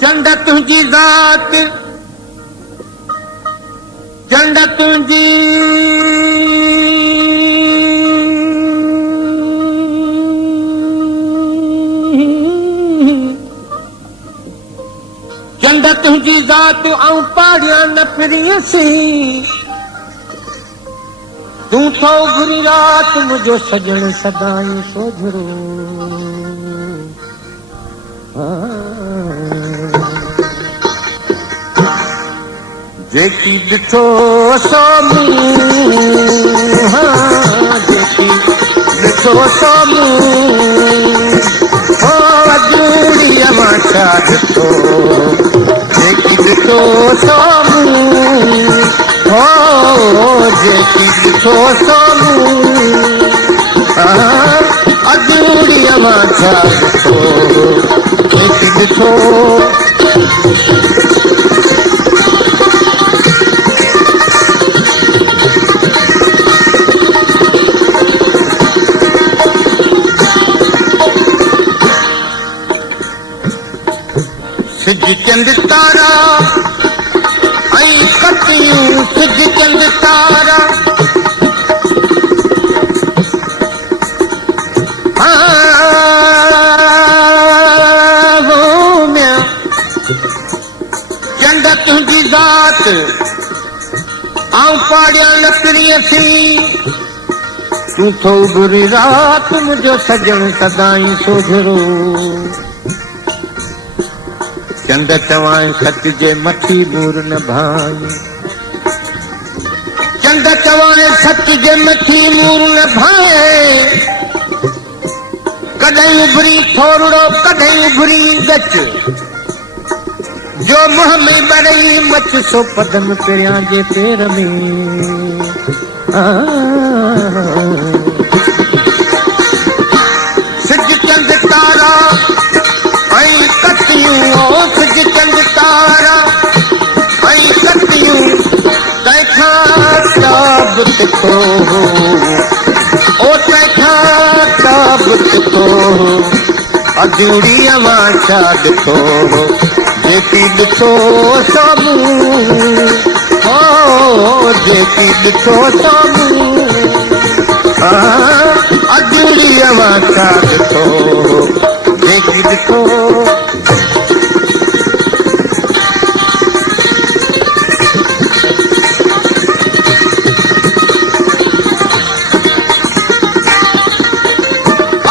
चंड तुझी ज़ात चंड तुझी चंड तुझी ज़ात ऐं पाड़िया न फिरियसी तूं थो बुरी रात मुंहिंजो सजण सदाई सोझरो जेकी ॾिठो सो मूं जेकी ॾिठो सो मूं हो अजूड़ीअ मां छा ॾिठो जेकी ॾिठो सो मूं हो जेकी ॾिठो सो मूं अजूड़ीअ मां छा ॾिठो जेकी ॾिठो सिज चंद तारा ऐं कटियूं सिज चंद तारा चंड तुंहिंजी ज़ात ऐं पाड़िया लकड़ीअ थी तूं थो बुरी रात मुंहिंजो सजण सदाई सोझरो चंड चवां सच जे मथी मूर न भाई चंड चवां सच जे मथी मूर न भाए कॾहिं उभरी थोरड़ो कॾहिं उभरी गच जो मुंह में बरई मच सो पदम पिरियां जे पेर में सिज चंद तारा ऐं कटियूं सिज चंद तारा ऐं कटियूं तंहिंखां ताब तिखो ओ तंहिंखां ताब तिखो अजूड़ीअ मां छा ॾिठो जेकी ॾिठो सो मूं हो जेकी ॾिठो सो मूं अजूड़ीअ मां छा ॾिठो जेकी ॾिठो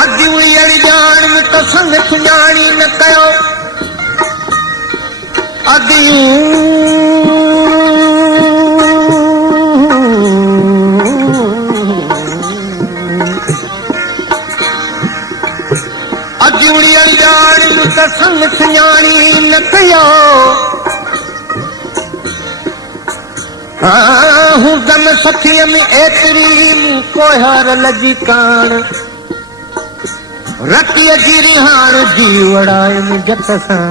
अजूड़ी अड़ी ॼाण त संग सुञाणी न कयो अजूड़ी अड़ी ॼाण त संग सुञाणी न कयो हूं गम सखीअ में एतिरी मूं कोहार लजी कान रतीअ जी रिहाण जी वड़ाए मुंहिंजत सां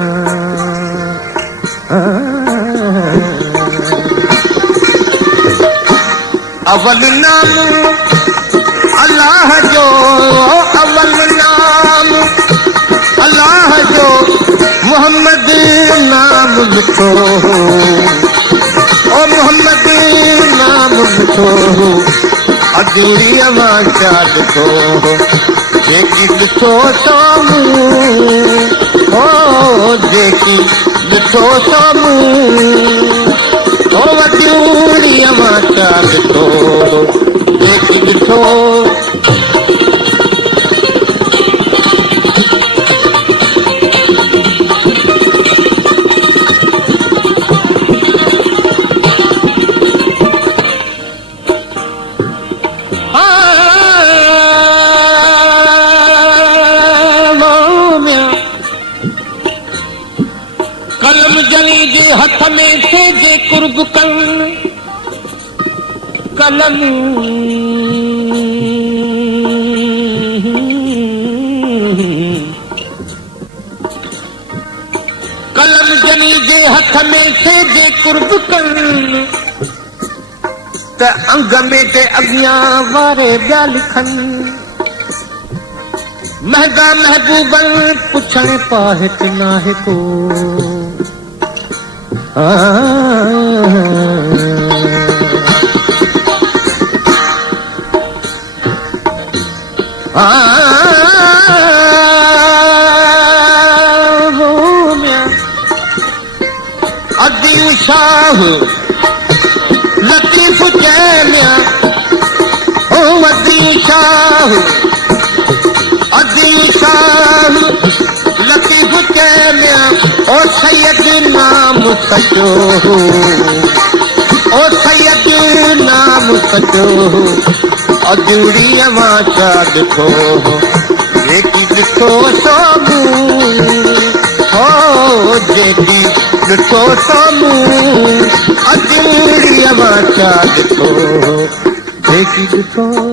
अवल नाम अल्लाह जो अवल नाम अल्लाह जो मोहम्मद नाम मिठो ओ मोहम्मद नाम मिठो अजूड़ीअ मां छा ॾिठो जेकी ॾिठो सो मूं हो जेकी ॾिठो सो मूं ओ अजूड़ीअ मां छा ॾिठो जेकी ॾिठो कलम जनी जे हथ में थे जे कुर्ब कन कलम कलम जनी जे हथ में थे जे कुर्ब कन त अंग में ते अॻियां वारे ॿिया लिखनि महगा महबूबन पुछण पाहित नाहे को अदी शाह लतीफ चैलिया अदी शाह लतीफ चैलिया ओ सैयद नाम सचो ओ सैयद नाम सचो अजूरी मां चाद को जेकी ॾिठो साम्हूं हो जेकी ॾिठो साम्हूं अजूरी मां चाद को जेकी ॾिठो